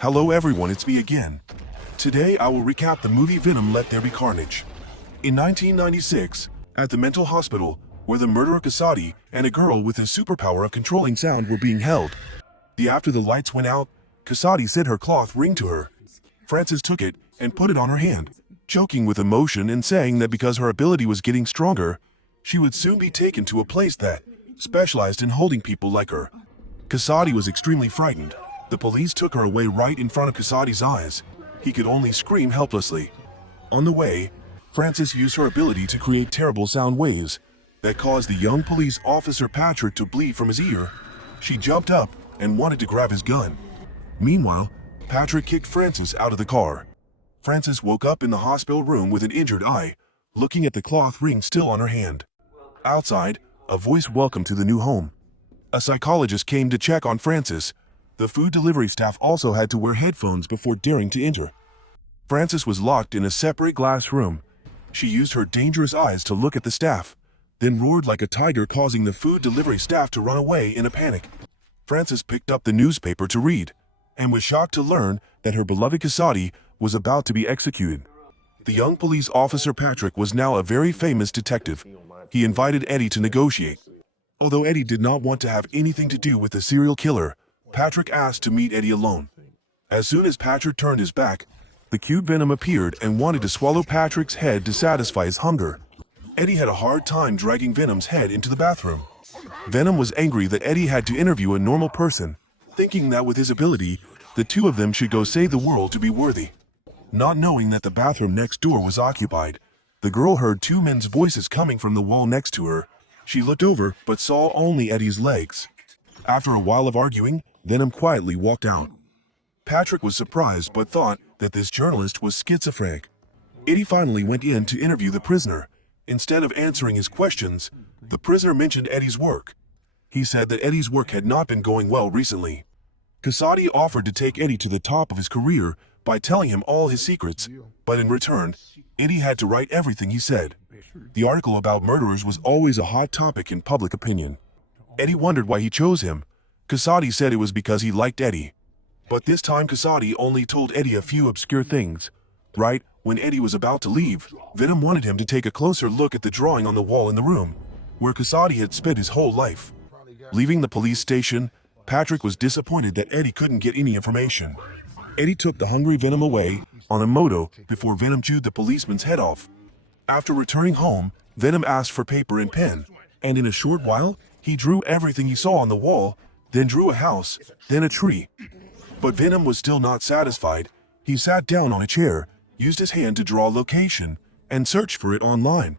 Hello everyone, it's me again. Today I will recap the movie Venom Let There Be Carnage. In 1996, at the mental hospital, where the murderer Casati and a girl with a superpower of controlling sound were being held. After the lights went out, Casati said her cloth ring to her. Frances took it and put it on her hand, choking with emotion and saying that because her ability was getting stronger, she would soon be taken to a place that specialized in holding people like her. Casati was extremely frightened. The police took her away right in front of Casati's eyes. He could only scream helplessly. On the way, Frances used her ability to create terrible sound waves that caused the young police officer Patrick to bleed from his ear. She jumped up and wanted to grab his gun. Meanwhile, Patrick kicked Frances out of the car. Frances woke up in the hospital room with an injured eye, looking at the cloth ring still on her hand. Outside, a voice welcomed to the new home. A psychologist came to check on Frances. The food delivery staff also had to wear headphones before daring to enter. Frances was locked in a separate glass room. She used her dangerous eyes to look at the staff, then roared like a tiger, causing the food delivery staff to run away in a panic. Frances picked up the newspaper to read, and was shocked to learn that her beloved Casati was about to be executed. The young police officer Patrick was now a very famous detective. He invited Eddie to negotiate. Although Eddie did not want to have anything to do with the serial killer, Patrick asked to meet Eddie alone. As soon as Patrick turned his back, the cute Venom appeared and wanted to swallow Patrick's head to satisfy his hunger. Eddie had a hard time dragging Venom's head into the bathroom. Venom was angry that Eddie had to interview a normal person, thinking that with his ability, the two of them should go save the world to be worthy. Not knowing that the bathroom next door was occupied, the girl heard two men's voices coming from the wall next to her. She looked over but saw only Eddie's legs. After a while of arguing, Venom quietly walked out. Patrick was surprised but thought that this journalist was schizophrenic. Eddie finally went in to interview the prisoner. Instead of answering his questions, the prisoner mentioned Eddie's work. He said that Eddie's work had not been going well recently. Casati offered to take Eddie to the top of his career by telling him all his secrets, but in return, Eddie had to write everything he said. The article about murderers was always a hot topic in public opinion. Eddie wondered why he chose him. Casati said it was because he liked Eddie. But this time Casati only told Eddie a few obscure things. Right when Eddie was about to leave, Venom wanted him to take a closer look at the drawing on the wall in the room, where Casati had spent his whole life. Leaving the police station, Patrick was disappointed that Eddie couldn't get any information. Eddie took the hungry Venom away on a moto before Venom chewed the policeman's head off. After returning home, Venom asked for paper and pen, and in a short while, he drew everything he saw on the wall, then drew a house, then a tree. But Venom was still not satisfied. He sat down on a chair, used his hand to draw a location, and searched for it online.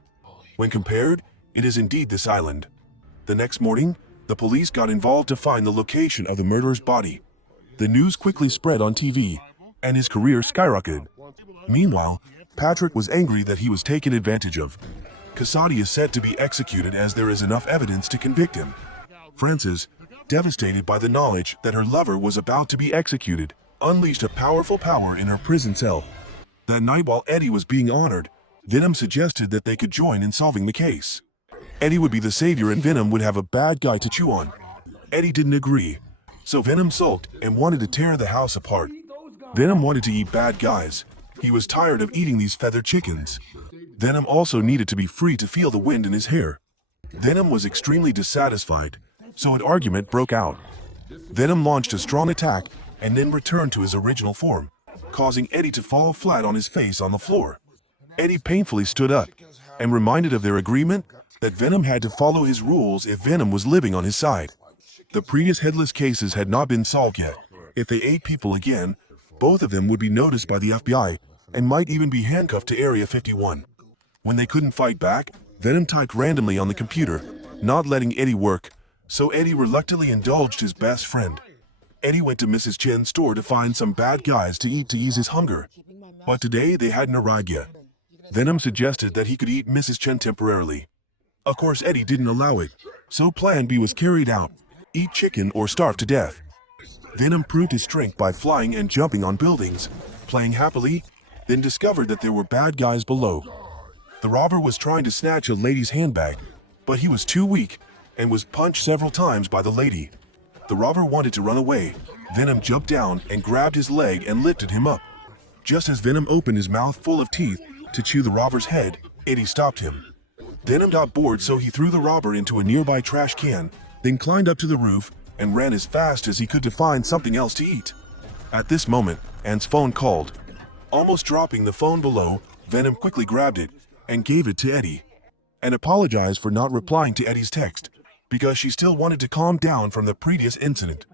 When compared, it is indeed this island. The next morning, the police got involved to find the location of the murderer's body. The news quickly spread on TV, and his career skyrocketed. Meanwhile, Patrick was angry that he was taken advantage of. Casati is said to be executed as there is enough evidence to convict him. Frances, devastated by the knowledge that her lover was about to be executed, unleashed a powerful power in her prison cell. That night while Eddie was being honored, Venom suggested that they could join in solving the case. Eddie would be the savior and Venom would have a bad guy to chew on. Eddie didn't agree, so Venom sulked and wanted to tear the house apart. Venom wanted to eat bad guys. He was tired of eating these feathered chickens. Venom also needed to be free to feel the wind in his hair. Venom was extremely dissatisfied, so an argument broke out. Venom launched a strong attack and then returned to his original form, causing Eddie to fall flat on his face on the floor. Eddie painfully stood up and reminded of their agreement that Venom had to follow his rules if Venom was living on his side. The previous headless cases had not been solved yet. If they ate people again, both of them would be noticed by the FBI and might even be handcuffed to Area 51. When they couldn't fight back, Venom typed randomly on the computer, not letting Eddie work, so Eddie reluctantly indulged his best friend. Eddie went to Mrs. Chen's store to find some bad guys to eat to ease his hunger. But today they hadn't arrived yet. Venom suggested that he could eat Mrs. Chen temporarily. Of course Eddie didn't allow it, so Plan B was carried out: eat chicken or starve to death. Venom proved his strength by flying and jumping on buildings, playing happily, then discovered that there were bad guys below. The robber was trying to snatch a lady's handbag, but he was too weak and was punched several times by the lady. The robber wanted to run away, Venom jumped down and grabbed his leg and lifted him up. Just as Venom opened his mouth full of teeth to chew the robber's head, Eddie stopped him. Venom got bored, so he threw the robber into a nearby trash can, then climbed up to the roof and ran as fast as he could to find something else to eat. At this moment, Anne's phone called. Almost dropping the phone below, Venom quickly grabbed it and gave it to Eddie, and apologized for not replying to Eddie's text, because she still wanted to calm down from the previous incident,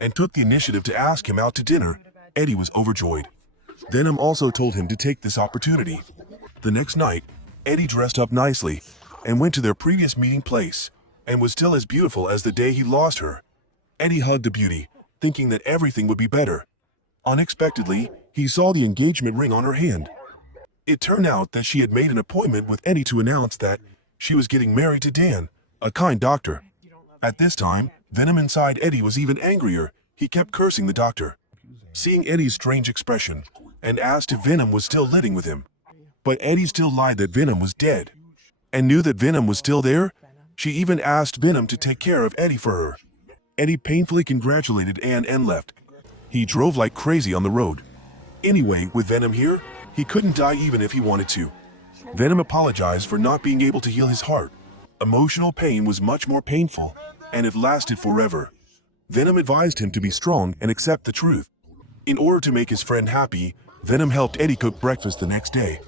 and took the initiative to ask him out to dinner. Eddie was overjoyed. Venom also told him to take this opportunity. The next night, Eddie dressed up nicely and went to their previous meeting place, and was still as beautiful as the day he lost her. Eddie hugged the beauty, thinking that everything would be better. Unexpectedly, he saw the engagement ring on her hand. It turned out that she had made an appointment with Eddie to announce that she was getting married to Dan, a kind doctor. At this time, Venom inside Eddie was even angrier. He kept cursing the doctor, seeing Eddie's strange expression, and asked if Venom was still living with him. But Eddie still lied that Venom was dead, and knew that Venom was still there. She even asked Venom to take care of Eddie for her. Eddie painfully congratulated Anne and left. He drove like crazy on the road. Anyway, with Venom here, he couldn't die even if he wanted to. Venom apologized for not being able to heal his heart. Emotional pain was much more painful, and it lasted forever. Venom advised him to be strong and accept the truth. In order to make his friend happy, Venom helped Eddie cook breakfast the next day.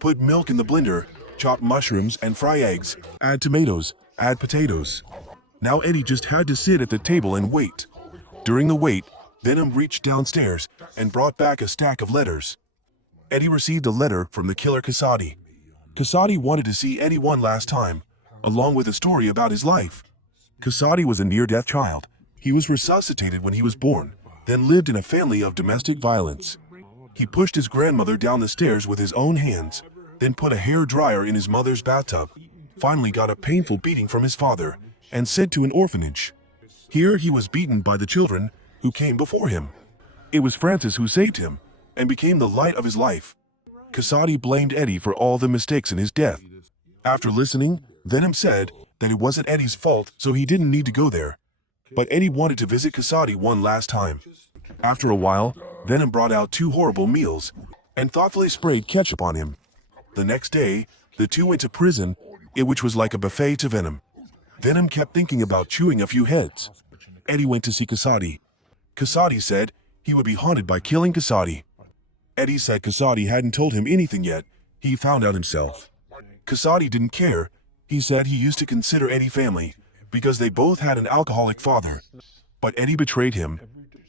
Put milk in the blender, chop mushrooms and fry eggs, add tomatoes, add potatoes. Now Eddie just had to sit at the table and wait. During the wait, Venom reached downstairs and brought back a stack of letters. Eddie received a letter from the killer Casati. Casati wanted to see Eddie one last time, along with a story about his life. Casati was a near-death child. He was resuscitated when he was born, then lived in a family of domestic violence. He pushed his grandmother down the stairs with his own hands, then put a hair dryer in his mother's bathtub, finally got a painful beating from his father, and sent to an orphanage. Here he was beaten by the children who came before him. It was Francis who saved him, and became the light of his life. Casati blamed Eddie for all the mistakes in his death. After listening, Venom said that it wasn't Eddie's fault, so he didn't need to go there. But Eddie wanted to visit Casati one last time. After a while, Venom brought out 2 horrible meals, and thoughtfully sprayed ketchup on him. The next day, the two went to prison, which was like a buffet to Venom. Venom kept thinking about chewing a few heads. Eddie went to see Casati. Casati said he would be haunted by killing Casati. Eddie said Casati hadn't told him anything yet. He found out himself. Casati didn't care. He said he used to consider Eddie family, because they both had an alcoholic father. But Eddie betrayed him.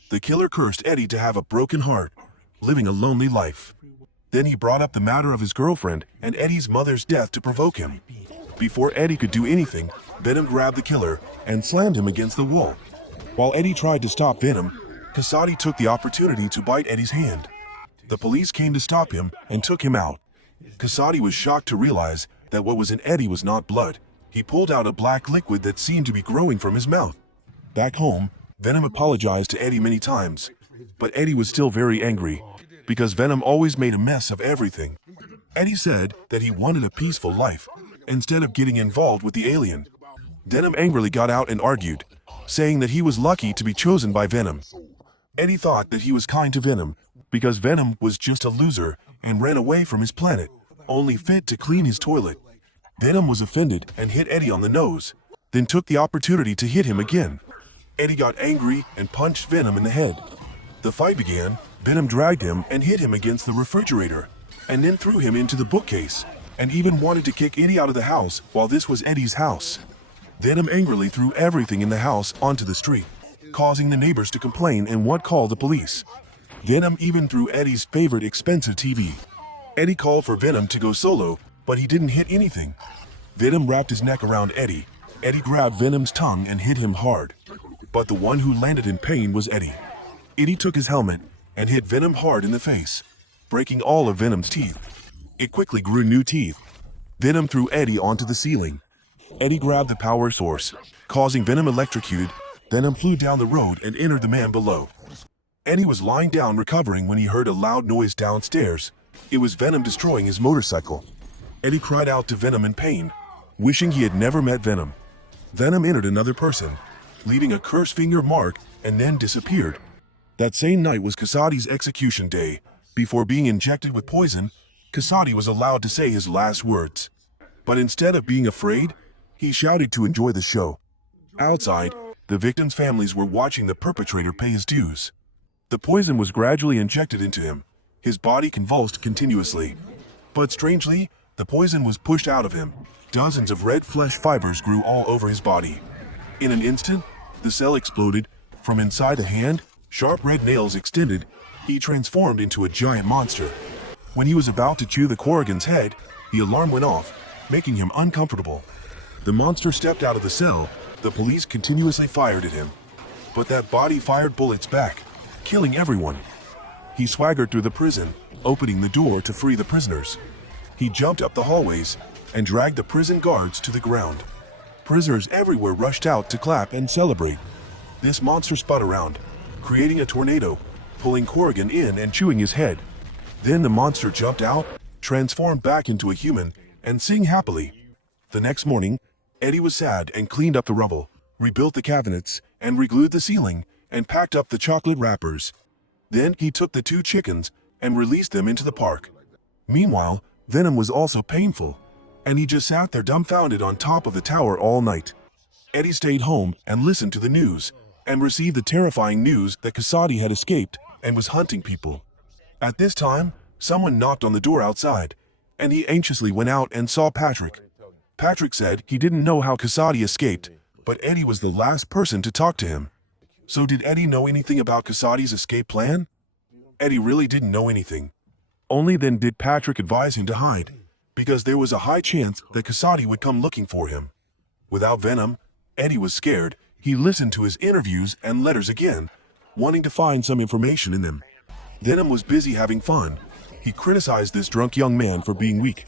The killer cursed Eddie to have a broken heart, living a lonely life. Then he brought up the matter of his girlfriend and Eddie's mother's death to provoke him. Before Eddie could do anything, Venom grabbed the killer and slammed him against the wall. While Eddie tried to stop Venom, Casati took the opportunity to bite Eddie's hand. The police came to stop him and took him out. Casati was shocked to realize that what was in Eddie was not blood. He pulled out a black liquid that seemed to be growing from his mouth. Back home, Venom apologized to Eddie many times, but Eddie was still very angry, because Venom always made a mess of everything. Eddie said that he wanted a peaceful life, instead of getting involved with the alien. Venom angrily got out and argued, saying that he was lucky to be chosen by Venom. Eddie thought that he was kind to Venom, because Venom was just a loser and ran away from his planet, only fit to clean his toilet. Venom was offended and hit Eddie on the nose, then took the opportunity to hit him again. Eddie got angry and punched Venom in the head. The fight began. Venom dragged him and hit him against the refrigerator, and then threw him into the bookcase, and even wanted to kick Eddie out of the house while this was Eddie's house. Venom angrily threw everything in the house onto the street, causing the neighbors to complain and call the police. Venom even threw Eddie's favorite expensive TV. Eddie called for Venom to go solo, but he didn't hit anything. Venom wrapped his neck around Eddie. Eddie grabbed Venom's tongue and hit him hard. But the one who landed in pain was Eddie. Eddie took his helmet and hit Venom hard in the face, breaking all of Venom's teeth. It quickly grew new teeth. Venom threw Eddie onto the ceiling. Eddie grabbed the power source, causing Venom electrocuted. Venom flew down the road and entered the man below. Eddie was lying down recovering when he heard a loud noise downstairs. It was Venom destroying his motorcycle. Eddie cried out to Venom in pain, wishing he had never met Venom. Venom entered another person, leaving a curse finger mark, and then disappeared. That same night was Kasadi's execution day. Before being injected with poison, Kasadi was allowed to say his last words. But instead of being afraid, he shouted to enjoy the show. Outside, the victims' families were watching the perpetrator pay his dues. The poison was gradually injected into him. His body convulsed continuously. But strangely, the poison was pushed out of him. Dozens of red flesh fibers grew all over his body. In an instant, the cell exploded. From inside a hand, sharp red nails extended. He transformed into a giant monster. When he was about to chew the Corrigan's head, the alarm went off, making him uncomfortable. The monster stepped out of the cell. The police continuously fired at him. But that body fired bullets back, killing everyone. He swaggered through the prison, opening the door to free the prisoners. He jumped up the hallways and dragged the prison guards to the ground. Prisoners everywhere rushed out to clap and celebrate. This monster spun around, creating a tornado, pulling Corrigan in and chewing his head. Then the monster jumped out, transformed back into a human, and sang happily. The next morning, Eddie was sad and cleaned up the rubble, rebuilt the cabinets, and reglued the ceiling, and packed up the chocolate wrappers. Then he took the 2 chickens and released them into the park. Meanwhile, Venom was also painful, and he just sat there dumbfounded on top of the tower all night. Eddie stayed home and listened to the news, and received the terrifying news that Kasadi had escaped and was hunting people. At this time, someone knocked on the door outside, and he anxiously went out and saw Patrick. Patrick said he didn't know how Kasadi escaped, but Eddie was the last person to talk to him. So did Eddie know anything about Kasadi's escape plan? Eddie really didn't know anything. Only then did Patrick advise him to hide, because there was a high chance that Kasadi would come looking for him. Without Venom, Eddie was scared. He listened to his interviews and letters again, wanting to find some information in them. Venom was busy having fun. He criticized this drunk young man for being weak.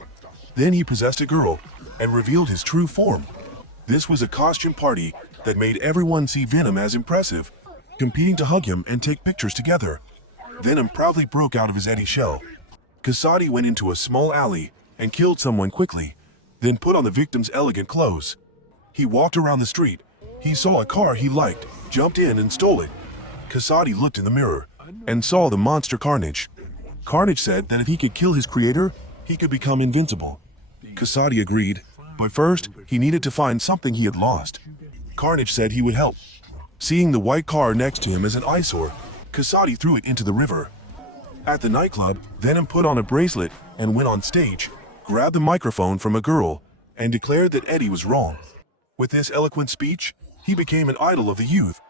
Then he possessed a girl and revealed his true form. This was a costume party that made everyone see Venom as impressive, competing to hug him and take pictures together. Venom proudly broke out of his Eddie shell. Kasadi went into a small alley and killed someone quickly, then put on the victim's elegant clothes. He walked around the street. He saw a car he liked, jumped in and stole it. Kasadi looked in the mirror and saw the monster Carnage. Carnage said that if he could kill his creator, he could become invincible. Kasadi agreed, but first he needed to find something he had lost. Carnage said he would help. Seeing the white car next to him as an eyesore, Kasadi threw it into the river. At the nightclub, Venom put on a bracelet and went on stage, grabbed the microphone from a girl, and declared that Eddie was wrong. With this eloquent speech, he became an idol of the youth.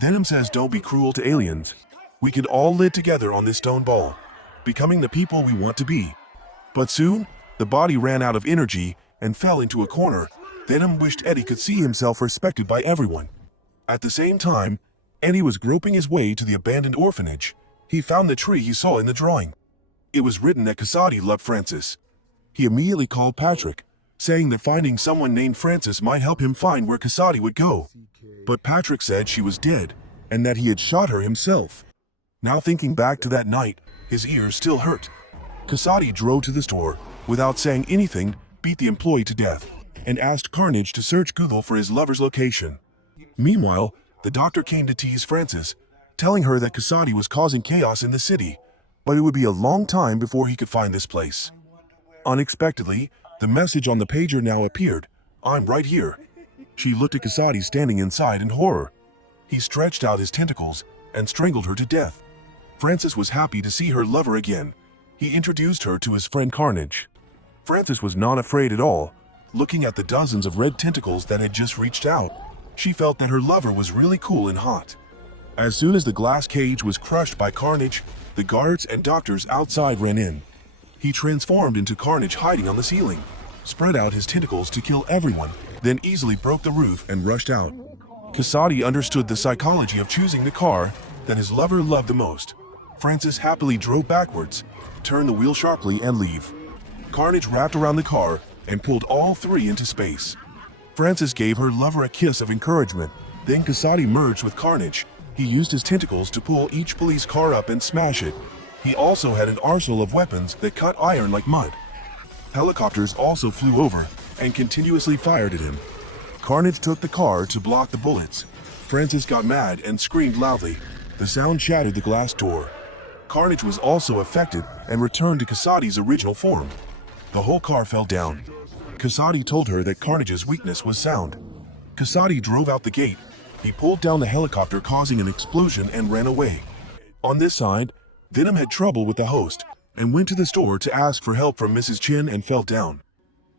Venom says, "Don't be cruel to aliens. We could all live together on this stone ball, becoming the people we want to be." But soon, the body ran out of energy and fell into a corner. Venom wished Eddie could see himself respected by everyone. At the same time, Eddie was groping his way to the abandoned orphanage. He found the tree he saw in the drawing. It was written that Kasadi loved Francis. He immediately called Patrick, saying that finding someone named Francis might help him find where Kasadi would go. But Patrick said she was dead, and that he had shot her himself. Now thinking back to that night, his ears still hurt. Kasadi drove to the store, without saying anything, beat the employee to death, and asked Carnage to search Google for his lover's location. Meanwhile, the doctor came to tease Francis, telling her that Kasadi was causing chaos in the city, but it would be a long time before he could find this place. Unexpectedly, the message on the pager now appeared, "I'm right here." She looked at Kasadi standing inside in horror. He stretched out his tentacles and strangled her to death. Francis was happy to see her lover again. He introduced her to his friend Carnage. Francis was not afraid at all. Looking at the dozens of red tentacles that had just reached out, she felt that her lover was really cool and hot. As soon as the glass cage was crushed by Carnage, the guards and doctors outside ran in. He transformed into Carnage hiding on the ceiling, spread out his tentacles to kill everyone, then easily broke the roof and rushed out. Kasadi understood the psychology of choosing the car that his lover loved the most. Francis happily drove backwards, turned the wheel sharply and leave. Carnage wrapped around the car and pulled all three into space. Francis gave her lover a kiss of encouragement. Then Kasadi merged with Carnage. He used his tentacles to pull each police car up and smash it. He also had an arsenal of weapons that cut iron like mud. Helicopters also flew over and continuously fired at him. Carnage took the car to block the bullets. Francis got mad and screamed loudly. The sound shattered the glass door. Carnage was also affected and returned to Kasadi's original form. The whole car fell down. Kasadi told her that Carnage's weakness was sound. Kasadi drove out the gate. He pulled down the helicopter, causing an explosion, and ran away. On this side, Venom had trouble with the host and went to the store to ask for help from Mrs. Chin and fell down.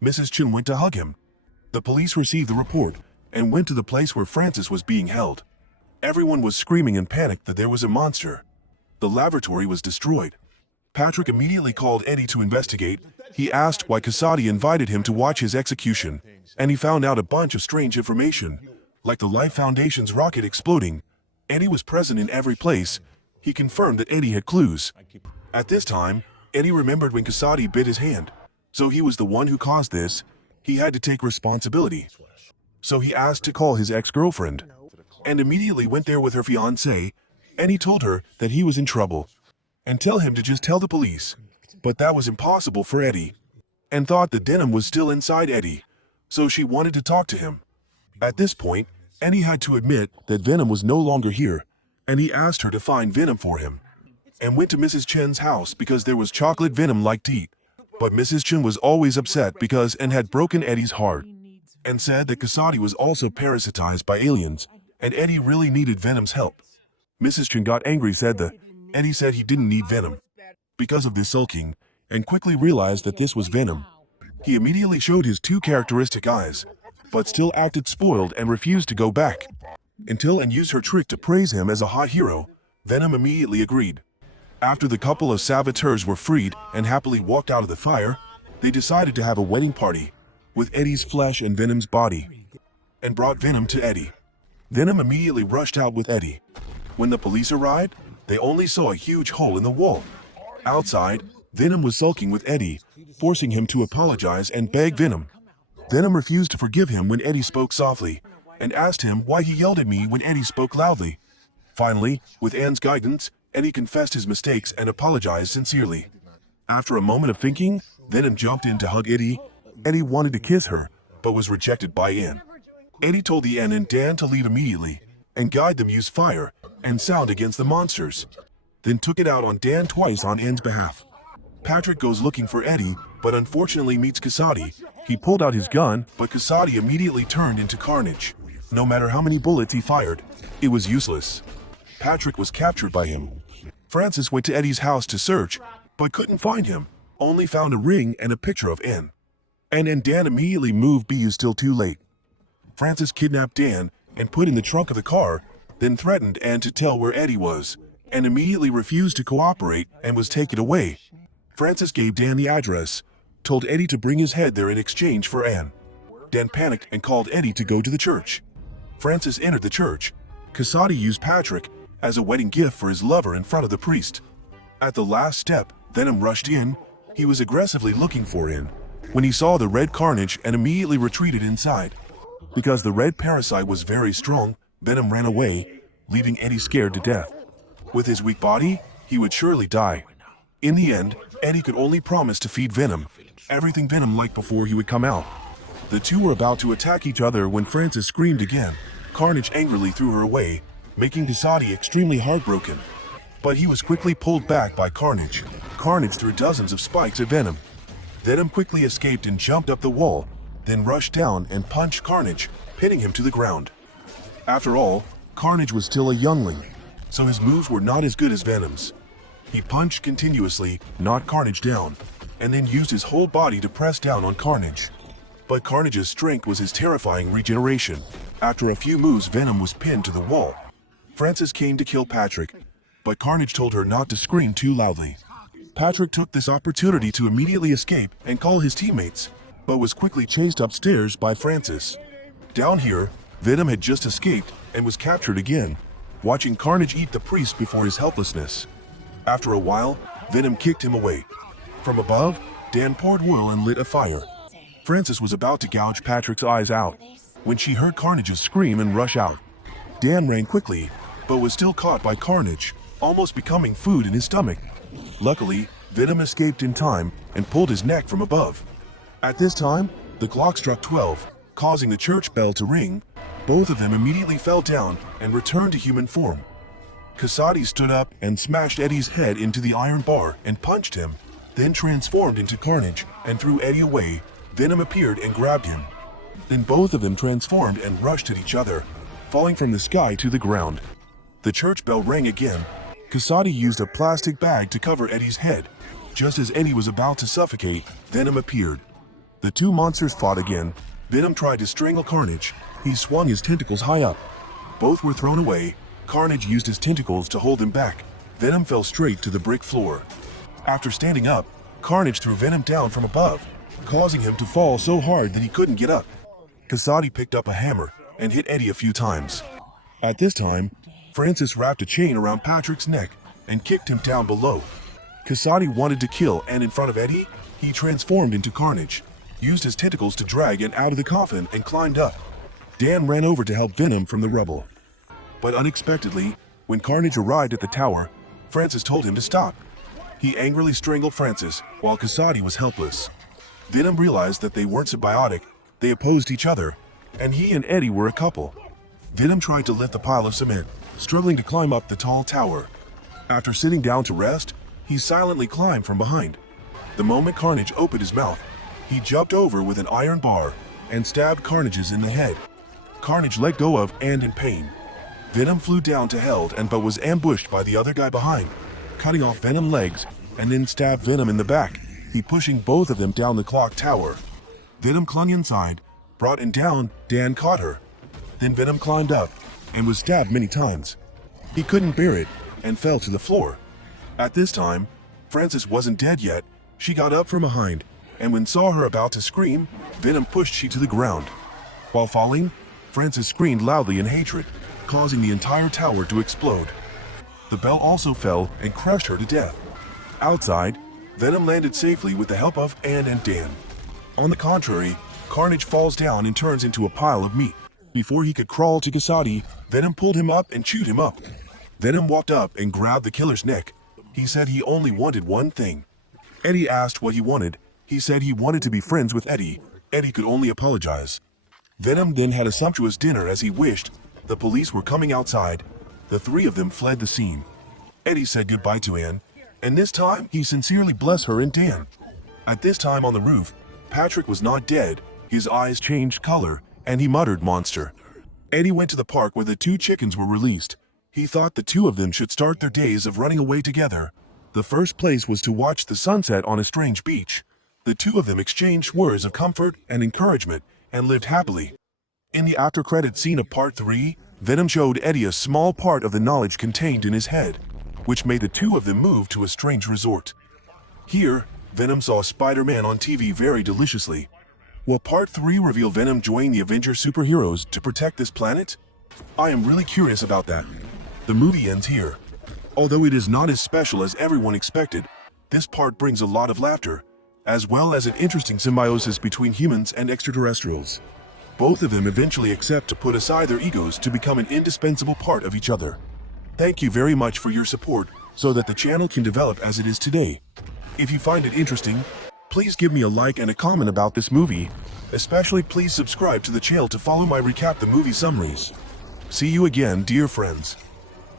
Mrs. Chin went to hug him. The police received the report and went to the place where Francis was being held. Everyone was screaming in panic that there was a monster. The laboratory was destroyed. Patrick immediately called Eddie to investigate. He asked why Kasadi invited him to watch his execution, and he found out a bunch of strange information, like the Life Foundation's rocket exploding. Eddie was present in every place. He confirmed that Eddie had clues. At this time, Eddie remembered when Kasadi bit his hand. So he was the one who caused this. He had to take responsibility. So he asked to call his ex-girlfriend, and immediately went there with her fiancé, and he told her that he was in trouble, and tell him to just tell the police. But that was impossible for Eddie, and thought that Venom was still inside Eddie, so she wanted to talk to him. At this point, Eddie had to admit that Venom was no longer here, and he asked her to find Venom for him, and went to Mrs. Chen's house because there was chocolate Venom-like to eat. But Mrs. Chen was always upset because and had broken Eddie's heart, and said that Kasadi was also parasitized by aliens, and Eddie really needed Venom's help. Mrs. Chen got angry, said that Eddie said he didn't need Venom because of this sulking, and quickly realized that this was Venom. He immediately showed his two characteristic eyes, but still acted spoiled and refused to go back. Until and used her trick to praise him as a hot hero, Venom immediately agreed. After the couple of saboteurs were freed and happily walked out of the fire, they decided to have a wedding party with Eddie's flesh and Venom's body, and brought Venom to Eddie. Venom immediately rushed out with Eddie. When the police arrived, they only saw a huge hole in the wall. Outside, Venom was sulking with Eddie, forcing him to apologize and beg Venom. Venom refused to forgive him when Eddie spoke softly, and asked him why he yelled at me when Eddie spoke loudly. Finally, with Anne's guidance, Eddie confessed his mistakes and apologized sincerely. After a moment of thinking, Venom jumped in to hug Eddie. Eddie wanted to kiss her, but was rejected by Anne. Eddie told the Anne and Dan to leave immediately, and guide them use fire and sound against the monsters, then took it out on Dan twice on Anne's behalf. Patrick goes looking for Eddie, but unfortunately meets Kasadi. He pulled out his gun, but Kasadi immediately turned into Carnage. No matter how many bullets he fired, it was useless. Patrick was captured by him. Francis went to Eddie's house to search, but couldn't find him, only found a ring and a picture of Anne. And Dan immediately moved "Be still too late." Francis kidnapped Dan and put in the trunk of the car, then threatened Anne to tell where Eddie was, and immediately refused to cooperate and was taken away. Francis gave Dan the address, told Eddie to bring his head there in exchange for Anne. Dan panicked and called Eddie to go to the church. Francis entered the church. Kasadi used Patrick as a wedding gift for his lover in front of the priest. At the last step, Venom rushed in. He was aggressively looking for Anne when he saw the red Carnage and immediately retreated inside. Because the red parasite was very strong, Venom ran away, leaving Eddie scared to death. With his weak body, he would surely die. In the end, Eddie could only promise to feed Venom everything Venom liked before he would come out. The two were about to attack each other when Francis screamed again. Carnage angrily threw her away, making Kasadi extremely heartbroken. But he was quickly pulled back by Carnage. Carnage threw dozens of spikes at Venom. Venom quickly escaped and jumped up the wall, then rushed down and punched Carnage, pinning him to the ground. After all, Carnage was still a youngling, so his moves were not as good as Venom's. He punched continuously, knocked Carnage down, and then used his whole body to press down on Carnage. But Carnage's strength was his terrifying regeneration. After a few moves, Venom was pinned to the wall. Francis came to kill Patrick, but Carnage told her not to scream too loudly. Patrick took this opportunity to immediately escape and call his teammates, but was quickly chased upstairs by Francis. Down here, Venom had just escaped and was captured again, watching Carnage eat the priest before his helplessness. After a while, Venom kicked him away. From above, Dan poured oil and lit a fire. Francis was about to gouge Patrick's eyes out when she heard Carnage's scream and rush out. Dan ran quickly, but was still caught by Carnage, almost becoming food in his stomach. Luckily, Venom escaped in time and pulled his neck from above. At this time, the clock struck 12, causing the church bell to ring. Both of them immediately fell down and returned to human form. Casati stood up and smashed Eddie's head into the iron bar and punched him, then transformed into Carnage and threw Eddie away. Venom appeared and grabbed him. Then both of them transformed and rushed at each other, falling from the sky to the ground. The church bell rang again. Casati used a plastic bag to cover Eddie's head. Just as Eddie was about to suffocate, Venom appeared. The two monsters fought again. Venom tried to strangle Carnage. He swung his tentacles high up. Both were thrown away. Carnage used his tentacles to hold him back. Venom fell straight to the brick floor. After standing up, Carnage threw Venom down from above, causing him to fall so hard that he couldn't get up. Casati picked up a hammer and hit Eddie a few times. At this time, Francis wrapped a chain around Patrick's neck and kicked him down below. Casati wanted to kill, and in front of Eddie, he transformed into Carnage, used his tentacles to drag him out of the coffin and climbed up. Dan ran over to help Venom from the rubble. But unexpectedly, when Carnage arrived at the tower, Francis told him to stop. He angrily strangled Francis while Casati was helpless. Venom realized that they weren't symbiotic. They opposed each other, and he and Eddie were a couple. Venom tried to lift the pile of cement, struggling to climb up the tall tower. After sitting down to rest, he silently climbed from behind. The moment Carnage opened his mouth, he jumped over with an iron bar and stabbed Carnage's in the head. Carnage let go of and in pain. Venom flew down to hell but was ambushed by the other guy behind, cutting off Venom's legs and then stabbed Venom in the back. He pushing both of them down the clock tower. Venom clung inside, brought in down. Dan caught her. Then Venom climbed up and was stabbed many times. He couldn't bear it and fell to the floor. At this time, Frances wasn't dead yet. She got up from behind, and when saw her about to scream, Venom pushed she to the ground. While falling, Frances screamed loudly in hatred, causing the entire tower to explode. The bell also fell and crushed her to death. Outside, Venom landed safely with the help of Anne and Dan. On the contrary, Carnage falls down and turns into a pile of meat. Before he could crawl to Casati, Venom pulled him up and chewed him up. Venom walked up and grabbed the killer's neck. He said he only wanted one thing. Eddie asked what he wanted. He said he wanted to be friends with Eddie. Eddie could only apologize. Venom then had a sumptuous dinner as he wished. The police were coming outside. The three of them fled the scene. Eddie said goodbye to Anne, and this time he sincerely blessed her and Dan. At this time on the roof, Patrick was not dead. His eyes changed color, and he muttered, "Monster." Eddie went to the park where the two chickens were released. He thought the two of them should start their days of running away together. The first place was to watch the sunset on a strange beach. The two of them exchanged words of comfort and encouragement and lived happily. In the after-credit scene of Part 3, Venom showed Eddie a small part of the knowledge contained in his head, which made the two of them move to a strange resort. Here, Venom saw Spider-Man on TV very deliciously. Will Part 3 reveal Venom joining the Avengers superheroes to protect this planet? I am really curious about that. The movie ends here. Although it is not as special as everyone expected, this part brings a lot of laughter, as well as an interesting symbiosis between humans and extraterrestrials. Both of them eventually accept to put aside their egos to become an indispensable part of each other. Thank you very much for your support so that the channel can develop as it is today. If you find it interesting, please give me a like and a comment about this movie. Especially please subscribe to the channel to follow my recap the movie summaries. See you again, dear friends.